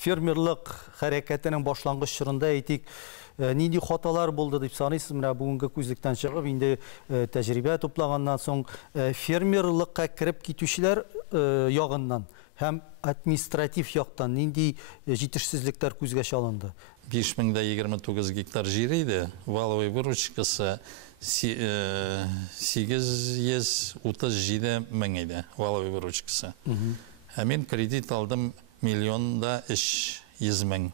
фермерлык хәрәкәтенең башлангыч чорында әйтик, нинди хаталар булды дип саныйсыз? Менә бүгенге күзлектән чыгып, инде тәҗрибә туплаганнан соң фермерлыкка кирип китүчеләр ягыннан һәм административ яктан нинди җитешсезлекләр күзгә чалынды? 5029 гектар жер иде, валовый выручкасы 837 мең иде, валовый выручкасы. Мен кредит алдым 1,3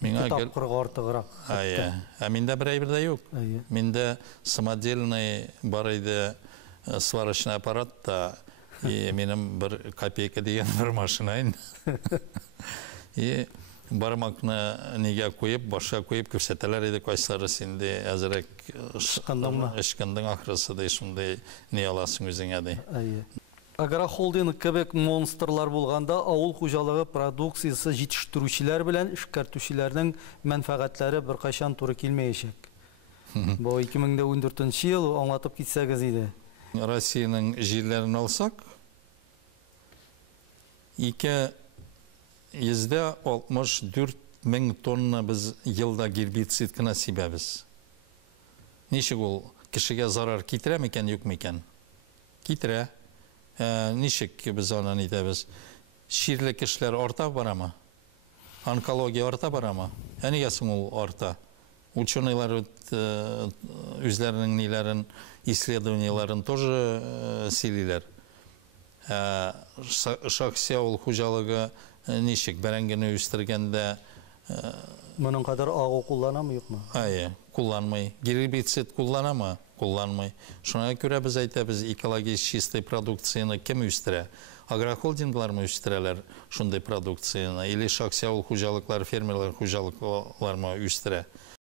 миллион. Тапкырга артыграк. Миндә бер әйбер дә юк. Миндә самодельный бар иде сварочный аппарат та, минем бер копейка дигән бер машина инде. Бармакны нигә куеп, башка куеп күрсәтәләр иде, кайсылары инде әзрәк ышкындың ахрысы ди, шундай не аласың үзеңә ди. Агрохолдинг кебек монстрлар булганда, авыл хуҗалыгы продукциясе җитештерүчеләр белән эшкәртүчеләрнең мәнфәгатьләре беркайчан туры килмәячәк. Бу 2014 ел аңлатып китсәгез иде. Россиянең җирләрен алсак, 264 мең тонна без елда гербицид кына сибәбез. Ничек ул кешегә зарар китерә микән, юк микән? Китерә. Ничек без аны әйтәбез? Ширле кешеләр арта барамы? Онкология арта барамы? Нигә соң ул арта? Ученыйлар үзләренең ниләрен, исследованияларын тоже сөйлиләр. Шахси авыл хуҗалыгы ничек бәрәңгене үстергәндә моның кадәр агу кулланамы, юкмы? Кулланмый. Гербицид кулланамы? Кулланмый. Шуңа күрә без әйтәбез, экологик чистой продукцияны кем үстерә? Агрохолдинглармы үстерәләр шундай продукцияны? Или шахси авыл хуҗалыклар, фермерлар хуҗалыклармы үстерә?